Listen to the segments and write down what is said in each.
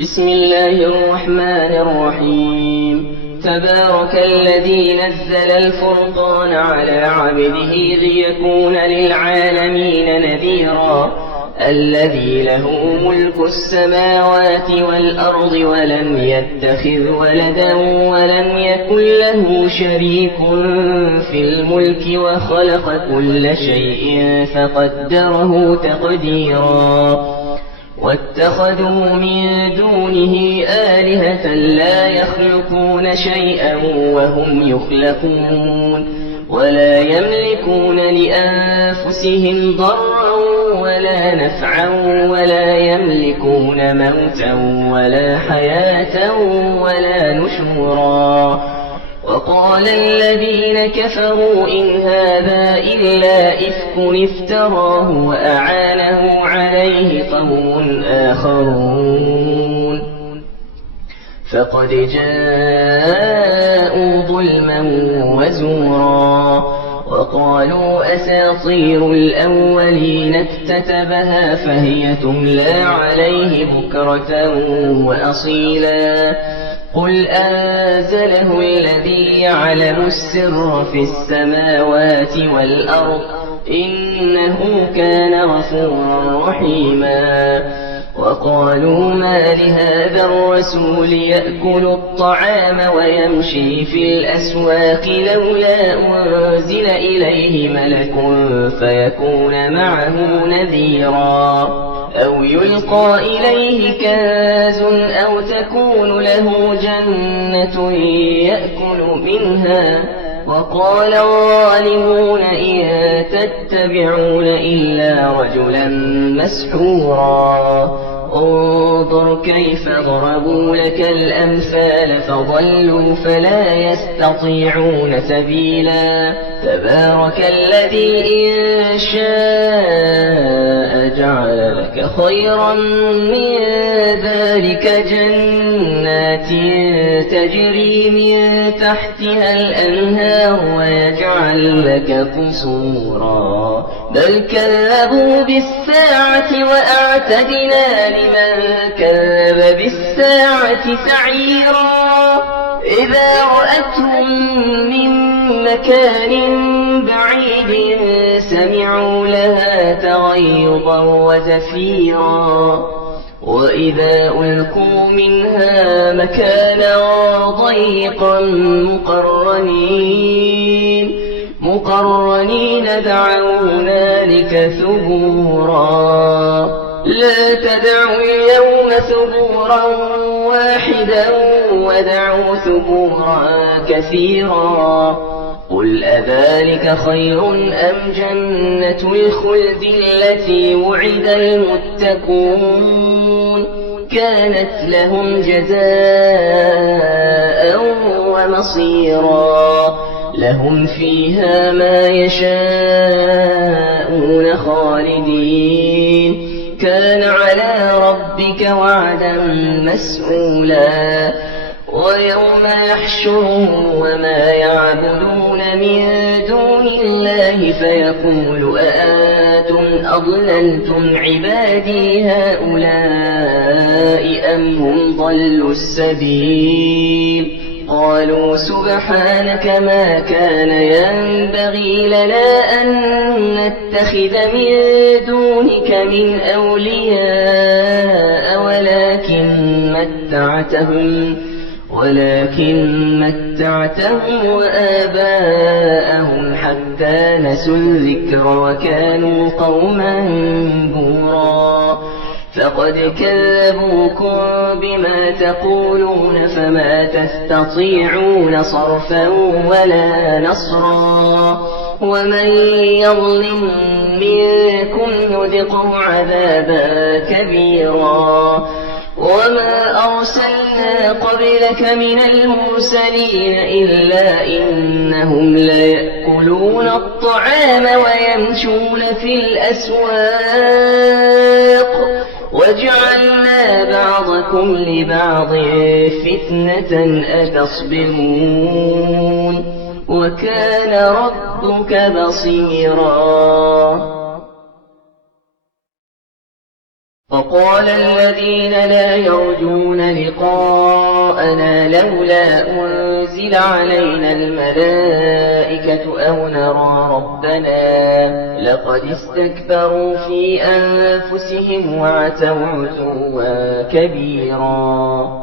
بسم الله الرحمن الرحيم. تبارك الذي نزل الفرقان على عبده ليكون للعالمين نذيرا. الذي له ملك السماوات والأرض ولم يتخذ ولدا ولم يكن له شريك في الملك وخلق كل شيء فقدره تقديرا. واتخذوا من دونه آلهة لا يخلقون شيئا وهم يخلقون ولا يملكون لأنفسهم ضرا ولا نفعا ولا يملكون موتا ولا حياة ولا نشورا. وقال الذين كفروا إن هذا إلا إفك افتراه وأعانه عليه قوم آخرون فقد جاءوا ظلما وزورا. وقالوا أساطير الأولين اكتتبها فهي تملى عليه بكرة وأصيلا. قل أنزله الذي يعلم السر في السماوات والأرض إنه كان غفورا رحيما. وقالوا ما لهذا الرسول يأكل الطعام ويمشي في الأسواق لولا أنزل إليه ملك فيكون معه نذيرا أو يلقى إليه كنز أو تكون له جنة يأكل منها. وقال الظالمون إن تتبعون إلا رجلا مسحورا. انظر كيف ضربوا لك الأمثال فضلوا فلا يستطيعون سبيلا. تبارك الذي إن شاء جعل لك خيرا من ذلك جنات تجري من تحتها الأنهار ويجعل لك قصورا. بل كذبوا بالساعة وأعتدنا لمن كذب بالساعة سعيرا. إذا رأتهم من مكان بعيد سمعوا لها تغيظا وزفيرا. وإذا ألقوا منها مكانا ضيقا مقرنين دعوا هنالك ثبورا. لا تدعوا اليوم ثبورا واحدا ودعوا ثبورا كثيرا. قل أذلك خير أم جنة الخلد التي وعد المتقون كانت لهم جزاء ومصيرا. لهم فيها ما يشاءون خالدين كان على ربك وعدا مسئولا. ويوم يحشرهم وما يعبدون من دون الله فيقول أأنتم أضللتم عبادي هؤلاء أم هم ضلوا السبيل. قالوا سبحانك ما كان ينبغي لنا أن نتخذ من دونك من أولياء ولكن متعتهم وآباءهم حتى نسوا الذكر وكانوا قوما بورا. فقد كذبوكم بما تقولون فما تستطيعون صرفا ولا نصرا. ومن يظلم منكم نذقه عذابا كبيرا. وما أرسلنا قبلك من المرسلين إلا إنهم ليأكلون الطعام ويمشون في الأسواق وجعلنا بعضكم لبعض فتنة أتصبرون وكان ربك بصيرا. وقال الذين لا يرجون لقاءنا لولا أنزل علينا الملائكة أو نرى ربنا لقد استكبروا في أنفسهم وعتوا عتوا كبيرا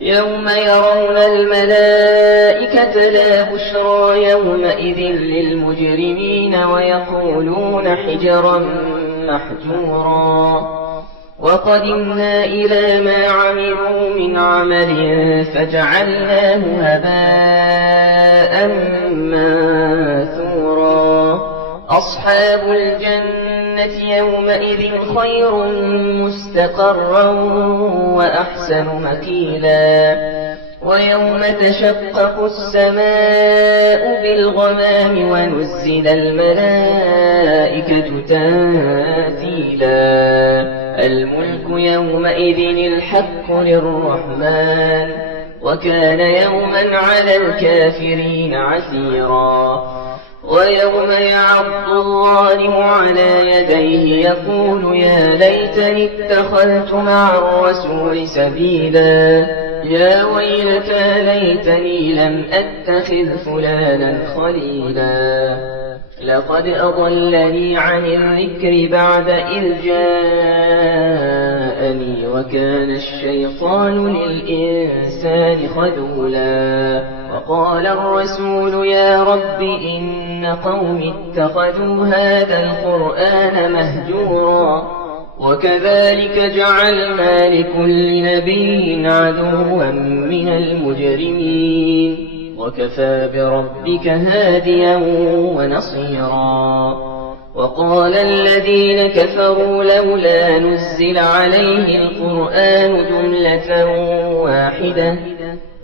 يوم يرون الملائكة لا بشرى يومئذ للمجرمين ويقولون حجرا محجورا وقدمنا إلى ما عملوا من عمل فجعلناه هباء منثورا أصحاب الجنة يومئذ خير مستقرا وأحسن مقيلا ويوم تشقق السماء بالغمام ونزل الملائكة تنزيلا الملك يومئذ الحق للرحمن وكان يوما على الكافرين عسيرا ويوم يعض الظالم على يديه يقول يا ليتني اتخذت مع الرسول سبيلا يا ويلتى ليتني لم أتخذ فلانا خليلا لقد أضلني عن الذكر بعد إذ جاءني وكان الشيطان للإنسان خذولا وقال الرسول يا رب إن قوم اتخذوا هذا القرآن مهجورا وكذلك جعلنا لكل نبي عدوا من المجرمين وكفى بربك هاديا ونصيرا وقال الذين كفروا لولا نزل عليه القرآن جملة واحدة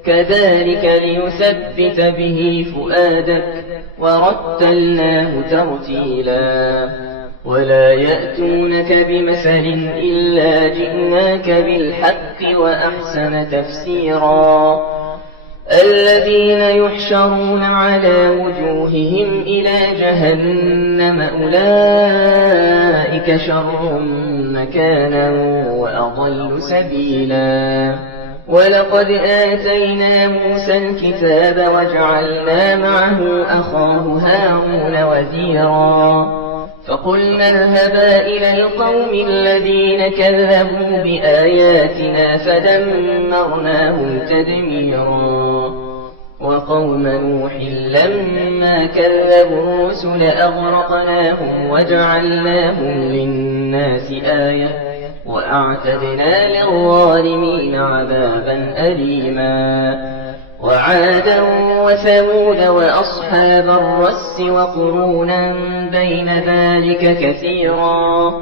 كذلك ليثبت به فؤادك ورتلناه ترتيلا ولا يأتونك بمثل إلا جئناك بالحق وأحسن تفسيرا الذين يحشرون على وجوههم إلى جهنم أولئك شر مكانا وأضل سبيلا ولقد آتينا موسى الكتاب وجعلنا معه أخاه هارون وزيرا فقلنا اذهبا إلى القوم الذين كذبوا بآياتنا فدمرناهم تدميرا وقوم نوح لما كذبوا الرسل أغرقناهم وجعلناهم للناس آية وأعتدنا للظالمين عذابا أليما وعادا وثمود وأصحاب الرس وقرونا بين ذلك كثيرا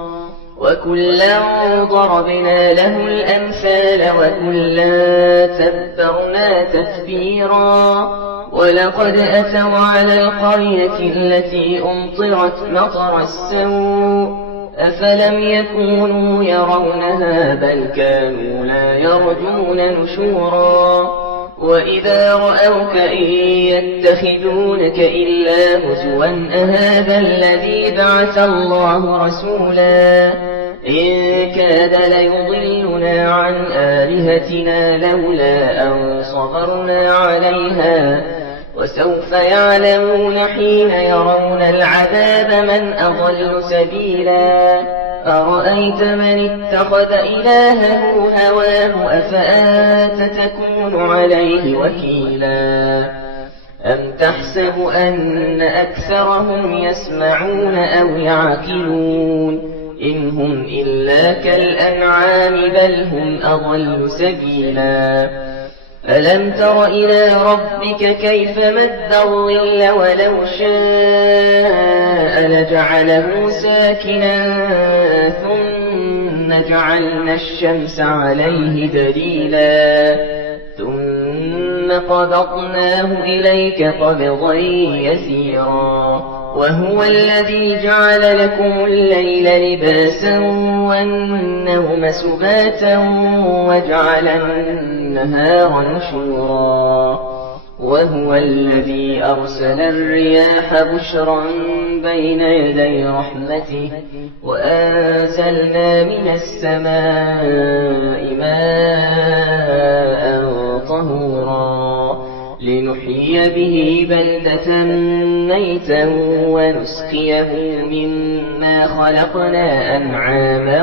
وكلا ضربنا له الأمثال وكلا تبرنا تتبيرا ولقد أتوا على القرية التي أمطرت مطر السوء أفلم يكونوا يرونها بل كانوا لا يرجون نشورا وإذا رأوك إن يتخذونك إلا هزوا أهذا الذي بعث الله رسولا إن كاد ليضلنا عن آلهتنا لولا أن صبرنا عليها وسوف يعلمون حين يرون العذاب من أضل سبيلا أرأيت من اتخذ إلهه هواه أفأنت تكون عليه وكيلا أم تحسب أن أكثرهم يسمعون أو يعقلون إن هم إلا كالأنعام بل هم أضل سبيلا ألم تر إلى ربك كيف مد الظل ولو شاء لجعله ساكنا ثم جعلنا الشمس عليه دليلا ثم قبضناه إليك قبضا يسيرا وهو الذي جعل لكم الليل لباسا والنوم سباتا وجعل النهار نشورا وهو الذي أرسل الرياح بشرا بين يدي رحمته وأنزلنا من السماء ماء طهورا لنحيي به بلدة ميتا ونسقيه مما خلقنا أنعاما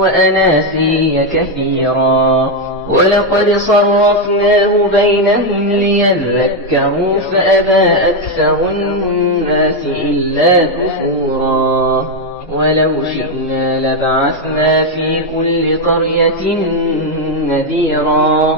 وأناسيا كثيرا ولقد صرفناه بينهم ليذكروا فأبى أكثر الناس إلا كفورا ولو شئنا لبعثنا في كل قرية نذيرا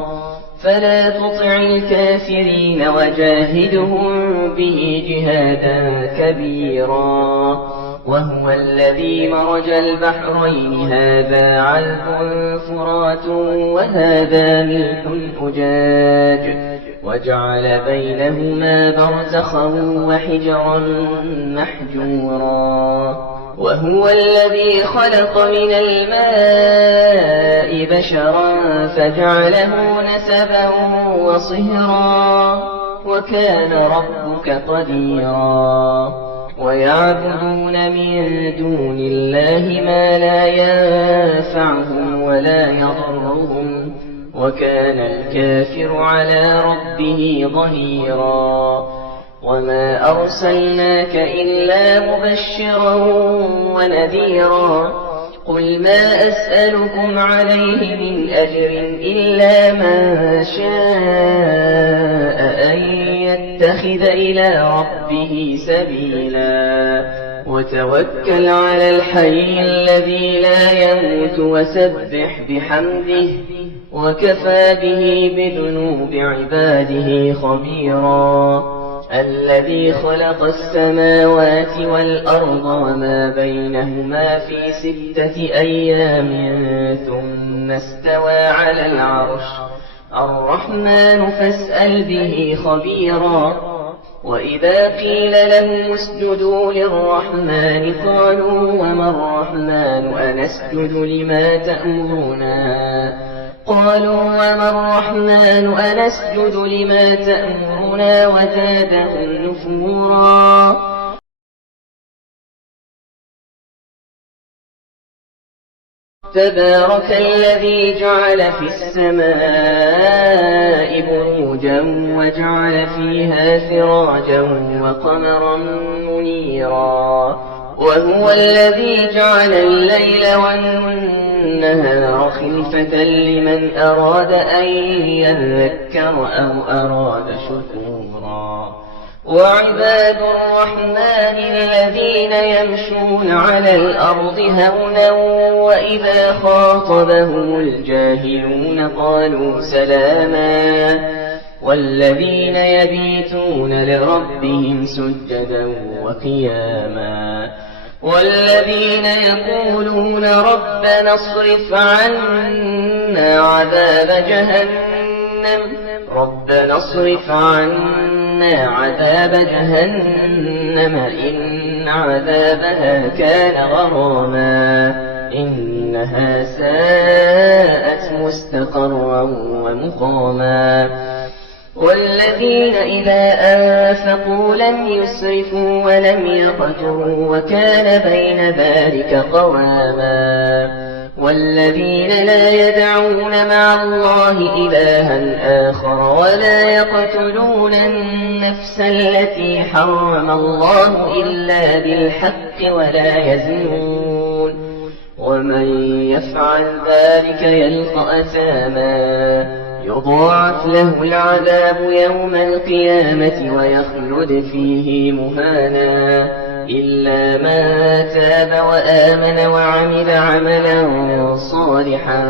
فلا تطع الكافرين وجاهدهم به جهادا كبيرا وهو الذي مرج البحرين هذا عذب فرات وهذا ملح أجاج وجعل بينهما برزخا وحجرا محجورا وهو الذي خلق من الماء بشرا فجعله نسبا وصهرا وكان ربك قديرا ويعبدون من دون الله ما لا ينفعهم ولا يضرهم وكان الكافر على ربه ظهيرا وما أرسلناك إلا مبشرا ونذيرا قل ما أسألكم عليه من أجر إلا من شاء أن يتخذ إلى ربه سبيلا وتوكل على الحي الذي لا يموت وسبح بحمده وكفى به بذنوب عباده خبيرا الذي خلق السماوات والأرض وما بينهما في 6 أيام ثم استوى على العرش الرحمن فاسأل به خبيرا وإذا قيل لهم اسجدوا للرحمن قالوا وما الرحمن أنسجد لما تأمرنا قالوا وما الرحمن أنسجد لما تأمرنا وزادهم نفورا تبارك الذي جعل في السماء بروجا وجعل فيها سراجا وقمرا منيرا وهو الذي جعل الليل والنهار خلفة لمن أراد أن يذكر أو أراد شكورا وعباد الرحمن الذين يمشون على الأرض هونا وإذا خاطبهم الجاهلون قالوا سلاما والذين يبيتون لربهم سجدا وقياما والذين يقولون ربنا اصرف عنا عذاب جهنم إن عذابها كان غراما إنها ساءت مستقرا ومقاما والذين إذا أنفقوا لم يسرفوا ولم يقتروا وكان بين ذلك قواما والذين لا يدعون مع الله إلها آخر ولا يقتلون النفس التي حرم الله إلا بالحق ولا يزنون ومن يفعل ذلك يلقى أثاما يضاعف له العذاب يوم القيامة ويخلد فيه مهانا إلا من تاب وآمن وعمل عملا صالحا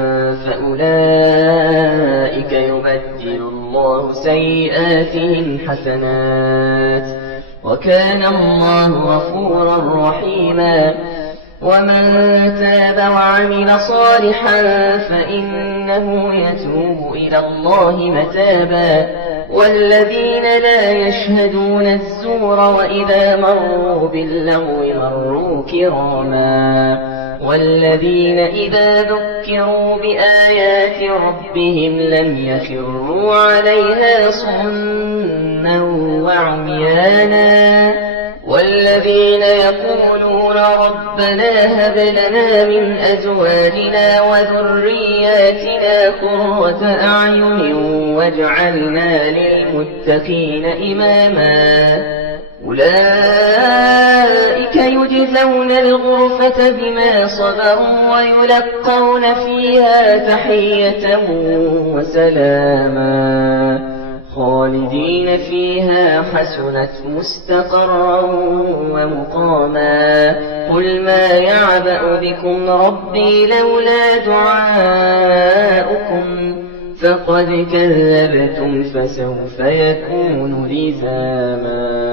فأولئك يبدل الله سيئاتهم حسنات وكان الله غفورا رحيما ومن تاب وعمل صالحا فإنه يتوب إلى الله متابا والذين لا يشهدون الزور وإذا مروا باللغو مروا كراما والذين إذا ذكروا بآيات ربهم لم يخروا عليها صما وعميانا والذين يقولون ربنا هب لنا من أزواجنا وذرياتنا قرة أعين واجعلنا للمتقين إماما أولئك يجزون الغرفة بما صبروا ويلقون فيها تحية وسلاما خالدين فيها حسنت مستقرا ومقاما قل ما يعبأ بكم ربي لولا دعاؤكم فقد كذبتم فسوف يكون لزاما